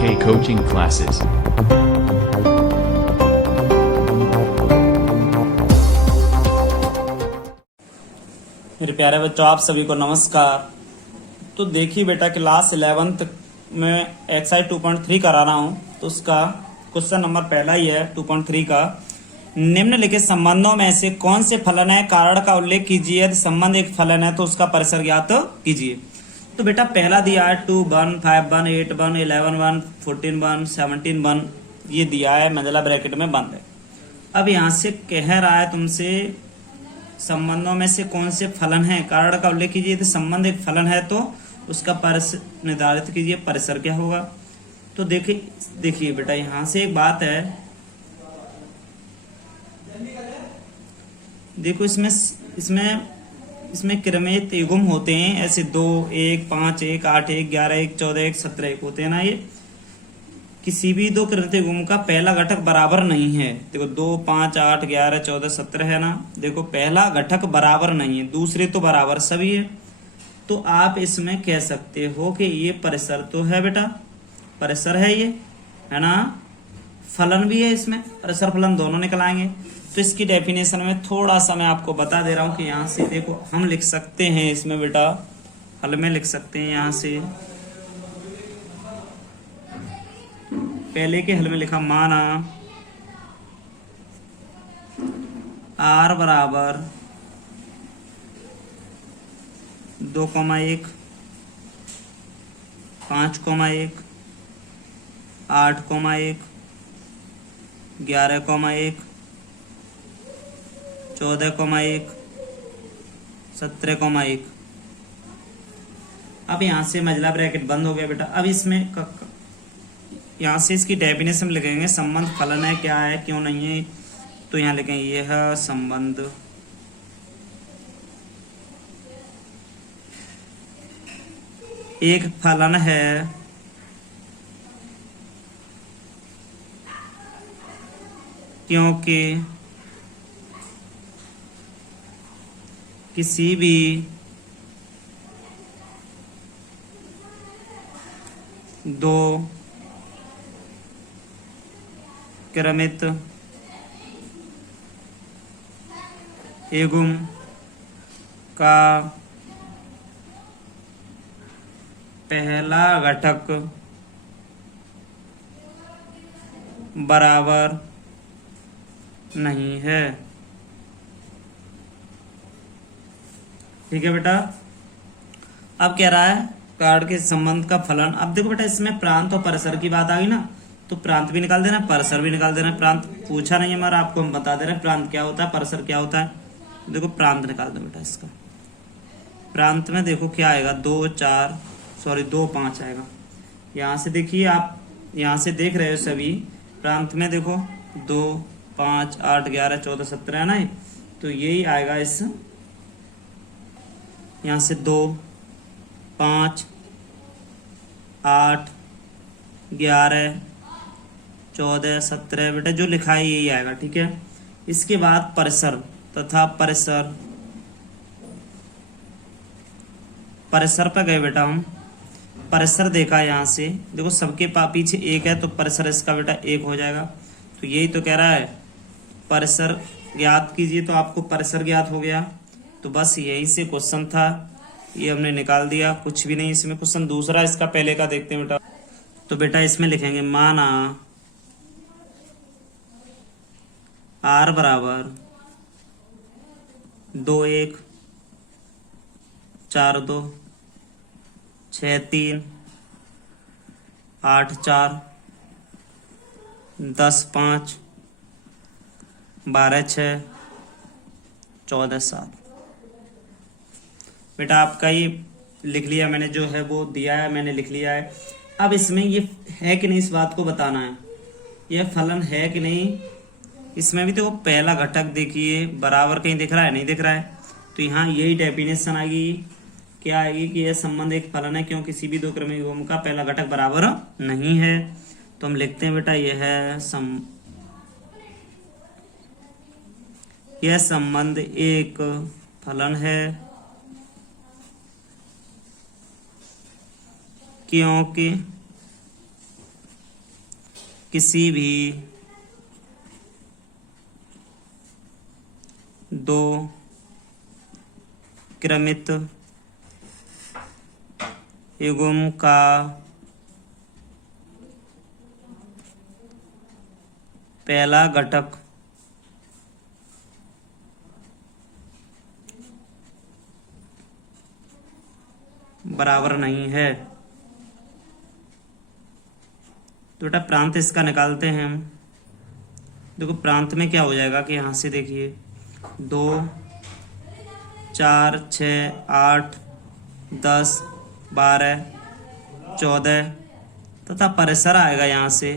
K coaching classes. मेरे प्यारे बच्चों, आप सभी को नमस्कार। तो देखिए बेटा, क्लास 11th में एक्सरसाइज 2.3 करा रहा हूँ। तो उसका क्वेश्चन नंबर पहला ही है 2.3 का। निम्नलिखित संबंधों में से कौन से फलन है, कारण का उल्लेख कीजिए। यदि संबंध एक फलन है तो उसका परिसर ज्ञात कीजिए। तो बेटा पहला दिया है 2 1 5 1 8 1 11 1 14 1 17 1, ये दिया है, मंझला ब्रैकेट में बंद है। अब यहाँ से कह रहा है तुमसे संबंधों में से कौन से फलन है, कारण का उल्लेख कीजिए। यदि संबंध एक फलन है तो उसका परिसर निर्धारित कीजिए, परिसर क्या होगा। तो देखिए बेटा, यहाँ से एक बात है, देखो इसमें क्रमित युग्म होते हैं ऐसे 2 1 5 1 8 1 11 1 14 1 17 1 होते हैं ना। ये किसी भी दो क्रमित युग्म का पहला घटक बराबर नहीं है। देखो 2 5 8 11 14 17 है ना। देखो पहला घटक बराबर नहीं है, दूसरे तो बराबर सभी है। तो आप इसमें कह सकते हो कि ये परिसर तो है बेटा, परिसर है ये, है ना। फलन भी है इसमें, परिसर फलन दोनों निकल आएंगे। तो इसकी डेफिनेशन में थोड़ा सा मैं आपको बता दे रहा हूं कि यहाँ से देखो हम लिख सकते हैं इसमें बेटा, हल में लिख सकते हैं। यहाँ से पहले के हल में लिखा, माना r बराबर 2,1 5,1 8,1 11,1 14,1 17,1। अब यहाँ से मंझला ब्रैकेट बंद हो गया बेटा। अब इसमें यहाँ से इसकी डेफिनेशन लिखेंगे, संबंध फलन है, क्या है क्यों नहीं है। तो यहाँ लिखेंगे यह संबंध एक फलन है क्योंकि किसी भी दो क्रमित युग्म का पहला घटक बराबर नहीं है। ठीक है बेटा। अब कह रहा है कारण के संबंध का फलन। अब देखो बेटा, इसमें प्रांत और परिसर की बात आ गई ना, तो प्रांत भी निकाल देना, परिसर भी निकाल देना। प्रांत पूछा नहीं है मगर आपको हम बता दे रहे हैं प्रांत क्या होता है, परिसर क्या होता है। देखो प्रांत निकाल दो बेटा। इसका प्रांत में देखो क्या आएगा, 2 5 आएगा। यहाँ से देखिए, आप यहाँ से देख रहे हो सभी प्रांत में, देखो 2 5 8 11 14 17 है ना। तो यही आएगा इस, यहाँ से 2 5 8 11 14 17 बेटा जो लिखा है यही आएगा। ठीक है। इसके बाद परिसर तथा परिसर, परिसर पर गए बेटा हम, परिसर देखा यहाँ से, देखो सबके पीछे 1 है तो परिसर इसका बेटा 1 हो जाएगा। तो यही तो कह रहा है परिसर ज्ञात कीजिए, तो आपको परिसर ज्ञात हो गया। तो बस यही से क्वेश्चन था, ये हमने निकाल दिया, कुछ भी नहीं इसमें। क्वेश्चन दूसरा इसका पहले का देखते हैं बेटा। तो बेटा इसमें लिखेंगे, माना r बराबर 2 1 4 2 6 3 8 4 10 5 12 6 14 7। बेटा आपका ये लिख लिया मैंने, जो है वो दिया है मैंने, लिख लिया है। अब इसमें ये है कि नहीं, इस बात को बताना है, यह फलन है कि नहीं। इसमें भी देखो पहला घटक देखिए बराबर कहीं दिख रहा है, नहीं दिख रहा है। तो यहाँ यही डेफिनेशन आएगी, क्या आएगी कि यह संबंध एक फलन है क्यों किसी भी दो क्रमिक युग्म का पहला घटक बराबर नहीं है। तो हम लिखते हैं बेटा, यह है यह संबंध एक फलन है क्योंकि किसी भी दो क्रमित युग्म का पहला घटक बराबर नहीं है। तो बेटा प्रांत इसका निकालते हैं हम। देखो प्रांत में क्या हो जाएगा कि यहां से देखिए 2 4 6 8 10 12 14 तथा परिसर आएगा। यहां से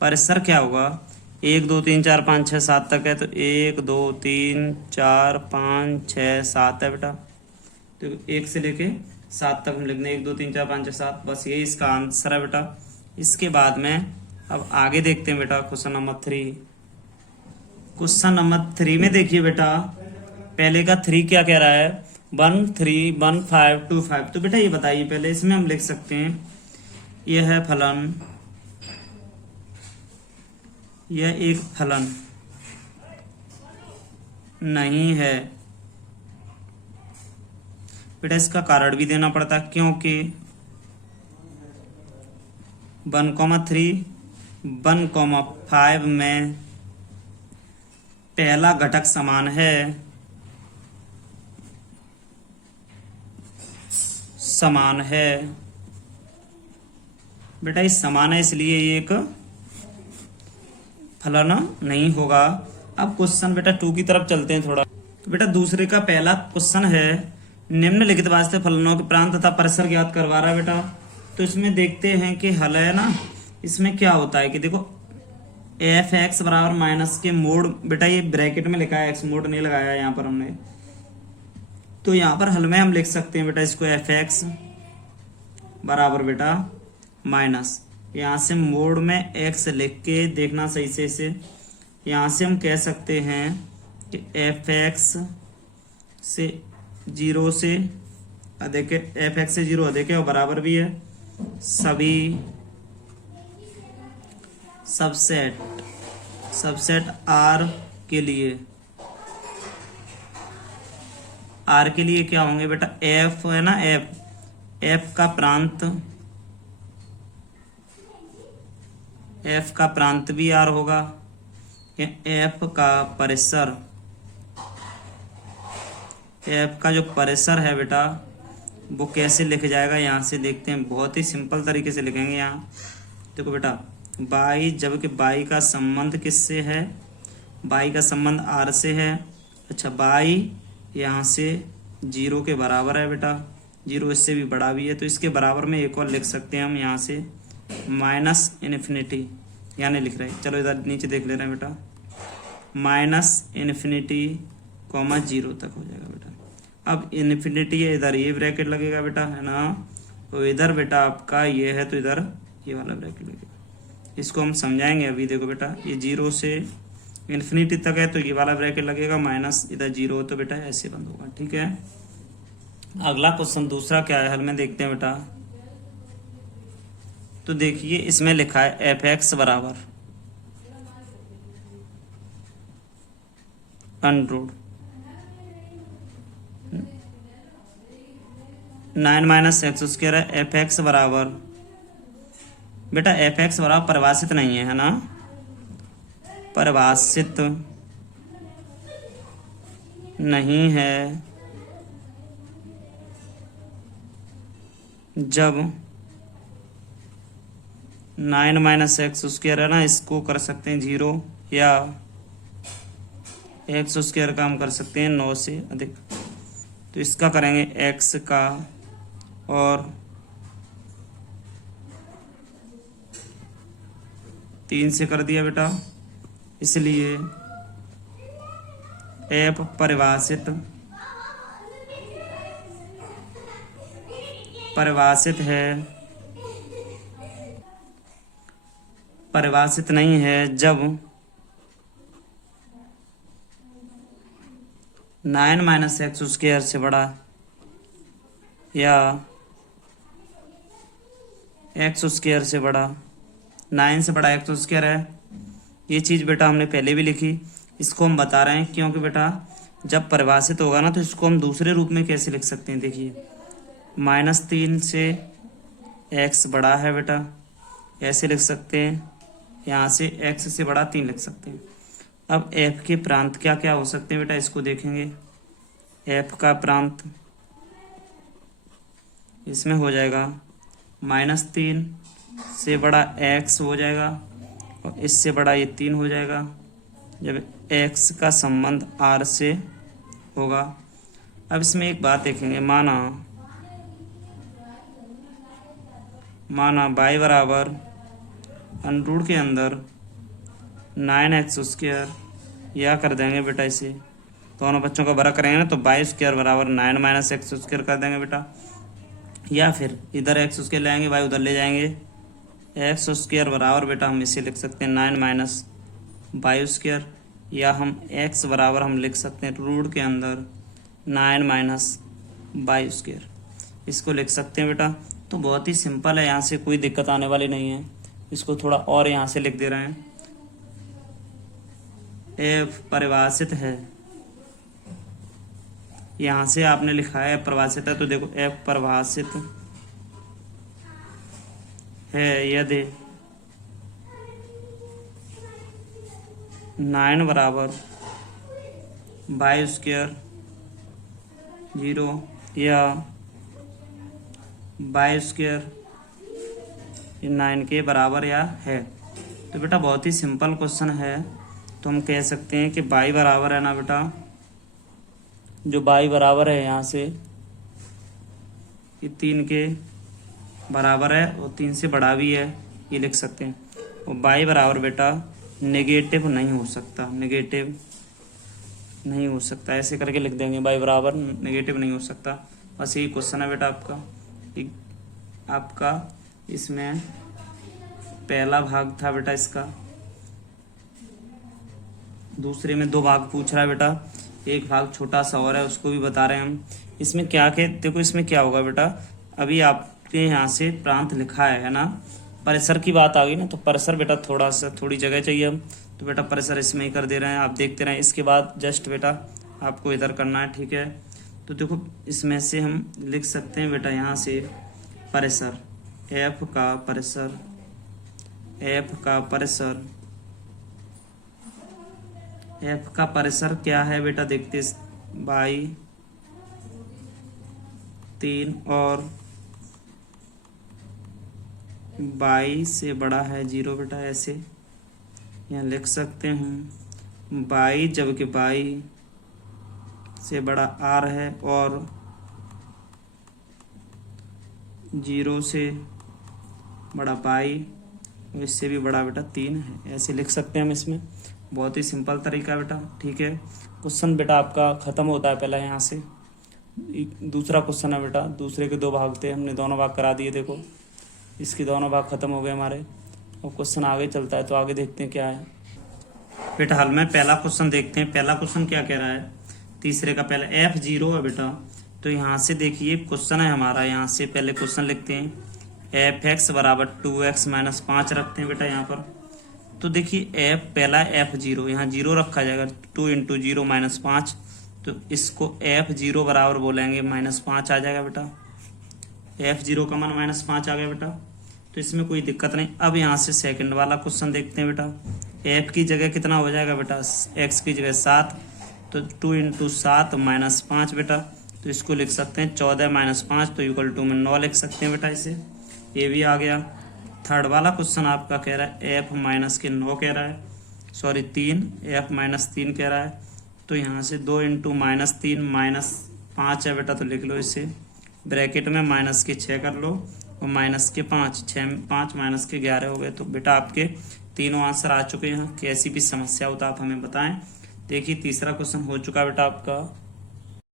परिसर क्या होगा, 1 2 3 4 5 6 7 तक है, तो 1 2 3 4 5 6 7 है बेटा। तो 1 से लेके 7 तक हम लिख दें, 1 2 3 4 5 6 7, बस यही इसका आंसर है बेटा। इसके बाद में अब आगे देखते हैं बेटा क्वेश्चन नंबर 3। क्वेश्चन नंबर 3 में देखिए बेटा पहले का 3 क्या कह रहा है, 1 3 1 5 2 5। तो बेटा ये बताइए पहले, इसमें हम लिख सकते हैं यह है फलन, यह एक फलन नहीं है। बेटा इसका कारण भी देना पड़ता है, क्योंकि 1,3 1,5 में पहला घटक समान है, समान है। बेटा ये समान है इसलिए ये एक फलन नहीं होगा। अब क्वेश्चन बेटा 2 की तरफ चलते हैं थोड़ा। तो बेटा दूसरे का पहला क्वेश्चन है, निम्नलिखित वास्तविक फलनों के प्रांत तथा परिसर ज्ञात करवा रहा है बेटा। तो इसमें देखते हैं कि हल है ना, इसमें क्या होता है कि देखो एफ एक्स बराबर माइनस के मोड, बेटा ये ब्रैकेट में लिखा है, एक्स मोड नहीं लगाया यहाँ पर हमने। तो यहाँ पर हल में हम लिख सकते हैं बेटा इसको एफ एक्स बराबर बेटा माइनस, यहाँ से मोड में एक्स लिख के देखना सही से इसे, यहाँ से हम कह सकते हैं कि एफ एक्स से 0 से अधिक, एफ एक्स से 0 अधिक है और बराबर भी है सभी सबसेट आर के लिए। आर के लिए क्या होंगे बेटा, एफ है ना, एफ का प्रांत, एफ का प्रांत भी आर होगा, एफ का परिसर, एफ का जो परिसर है बेटा वो कैसे लिख जाएगा, यहाँ से देखते हैं, बहुत ही सिंपल तरीके से लिखेंगे। यहाँ देखो बेटा बाई, जबकि बाई का संबंध किससे है, बाई का संबंध आर से है। अच्छा बाई यहाँ से 0 के बराबर है बेटा, 0 इससे भी बड़ा भी है, तो इसके बराबर में एक और लिख सकते हैं हम यहाँ से माइनस इन्फिनिटी, यानी लिख रहे हैं, चलो इधर नीचे देख ले रहे हैं बेटा, माइनस इन्फिनिटी कॉमा 0 तक हो जाएगा बेटा। अब इन्फिनिटी है, इधर ये ब्रैकेट लगेगा बेटा, है ना, तो इधर बेटा आपका ये है तो इधर ये वाला ब्रैकेट लगेगा। इसको हम समझाएंगे अभी। देखो बेटा ये 0 से इन्फिनिटी तक है तो ये वाला ब्रैकेट लगेगा, माइनस इधर 0 हो तो बेटा ऐसे बंद होगा, ठीक है। अगला क्वेश्चन दूसरा क्या है, हल में देखते हैं बेटा। तो देखिए इसमें लिखा है एफ एक्स बराबर अंडर 9 माइनस एक्स स्क्वायर है, एफ एक्स बराबर, बेटा एफ एक्स बराबर परिभाषित नहीं है ना, परिभाषित नहीं है जब 9 माइनस एक्स स्क्वायर है ना, इसको कर सकते हैं 0, या एक्स स्क्वायर का हम कर सकते हैं 9 से अधिक। तो इसका करेंगे एक्स का और 3 से कर दिया बेटा, इसलिए एफ परिभाषित है, परिभाषित नहीं है जब 9 माइनस एक्स स्क्वायर से बड़ा या एक्स स्क्वायर से बड़ा, 9 से बड़ा एक्स स्क्वायर है। ये चीज़ बेटा हमने पहले भी लिखी, इसको हम बता रहे हैं क्योंकि बेटा जब परिभाषित होगा ना तो इसको हम दूसरे रूप में कैसे लिख सकते हैं। देखिए -3 से एक्स बड़ा है बेटा, ऐसे लिख सकते हैं। यहाँ से एक्स से बड़ा 3 लिख सकते हैं। अब एफ के प्रांत क्या क्या हो सकते हैं बेटा, इसको देखेंगे। एफ का प्रांत इसमें हो जाएगा -3 से बड़ा एक्स हो जाएगा और इससे बड़ा ये 3 हो जाएगा जब एक्स का संबंध आर से होगा। अब इसमें एक बात देखेंगे, माना बाई बराबर अंडरूट के अंदर 9x स्क्वायर, या कर देंगे बेटा इसे, दोनों बच्चों का बड़ा करेंगे ना तो बाई स्क्वायर बराबर 9 - x स्क्वायर कर देंगे बेटा। या फिर इधर एक्स स्क्वायर ले आएंगे, बाई उधर ले जाएंगे, एक्स स्क्वायर बराबर बेटा हम इसे लिख सकते हैं 9 - बाई स्क्वायर, या हम एक्स बराबर हम लिख सकते हैं रूट के अंदर 9 - बाई स्क्वायर, इसको लिख सकते हैं बेटा। तो बहुत ही सिंपल है, यहाँ से कोई दिक्कत आने वाली नहीं है। इसको थोड़ा और यहाँ से लिख दे रहे हैं। एफ परिभाषित है, यहाँ से आपने लिखा है परिभाषित है, तो देखो एफ परिभाषित है यदि 9 बराबर बाई स्क्वायर 0 या बाई स्क्वायर 9 के बराबर या है। तो बेटा बहुत ही सिंपल क्वेश्चन है, तो हम कह सकते हैं कि बाई बराबर है ना बेटा, जो बाई बराबर है यहाँ से ये 3 के बराबर है और 3 से बड़ा भी है, ये लिख सकते हैं। और बाई बराबर बेटा नेगेटिव नहीं हो सकता, नेगेटिव नहीं हो सकता, ऐसे करके लिख देंगे बाई बराबर नेगेटिव नहीं हो सकता। बस यही क्वेश्चन है बेटा आपका इसमें पहला भाग था बेटा इसका। दूसरे में 2 भाग पूछ रहा है बेटा, एक भाग छोटा सा और है उसको भी बता रहे हैं हम। इसमें क्या देखो इसमें क्या होगा बेटा, अभी आपके यहाँ से प्रांत लिखा है ना, परिसर की बात आ गई ना, तो परिसर बेटा थोड़ी जगह चाहिए हम, तो बेटा परिसर इसमें ही कर दे रहे हैं, आप देखते रहें। इसके बाद जस्ट बेटा आपको इधर करना है, ठीक है। तो देखो इसमें से हम लिख सकते हैं बेटा यहाँ से परिसर, एफ का परिसर, एफ का परिसर क्या है बेटा, देखते बाई 3 और बाई से बड़ा है 0 बेटा, ऐसे यहाँ लिख सकते हैं। बाई जबकि बाई से बड़ा आर है और 0 से बड़ा बाई, इससे भी बड़ा बेटा 3 है, ऐसे लिख सकते हैं हम इसमें। बहुत ही सिंपल तरीका है बेटा, ठीक है। क्वेश्चन बेटा आपका खत्म होता है पहला यहाँ से। दूसरा क्वेश्चन है बेटा, दूसरे के 2 भाग थे, हमने दोनों भाग करा दिए। देखो इसके दोनों भाग खत्म हो गए हमारे। अब क्वेश्चन आगे चलता है, तो आगे देखते हैं क्या है बेटा। हाल में पहला क्वेश्चन देखते हैं। पहला क्वेश्चन क्या कह रहा है, तीसरे का पहला f0 है बेटा। तो यहाँ से देखिए क्वेश्चन है हमारा, यहाँ से पहले क्वेश्चन लिखते हैं। fx बराबर 2x - 5 रखते हैं बेटा यहाँ पर। तो देखिए पहला f0, यहाँ 0 रखा जाएगा, 2 × 0 - 5, तो इसको f0 बराबर बोलेंगे -5 आ जाएगा बेटा। f0 का मान -5 आ गया बेटा, तो इसमें कोई दिक्कत नहीं। अब यहाँ से सेकंड वाला क्वेश्चन देखते हैं बेटा। f की जगह कितना हो जाएगा बेटा, x की जगह 7, तो 2 × 7 - 5 बेटा, तो इसको लिख सकते हैं 14 - 5, तो इक्वल टू में 9 लिख सकते हैं बेटा इसे, ये भी आ गया। थर्ड वाला क्वेश्चन आपका कह रहा है f - के 9 कह रहा है, सॉरी 3, f - 3 कह रहा है। तो यहाँ से 2 × -3 - 5 है बेटा, तो लिख लो इसे ब्रैकेट में, माइनस के 6 कर लो और माइनस के 5, 5 माइनस के 11 हो गए। तो बेटा आपके तीनों आंसर आ चुके हैं। कैसी भी समस्या हो तो आप हमें बताएं। देखिए तीसरा क्वेश्चन हो चुका बेटा आपका।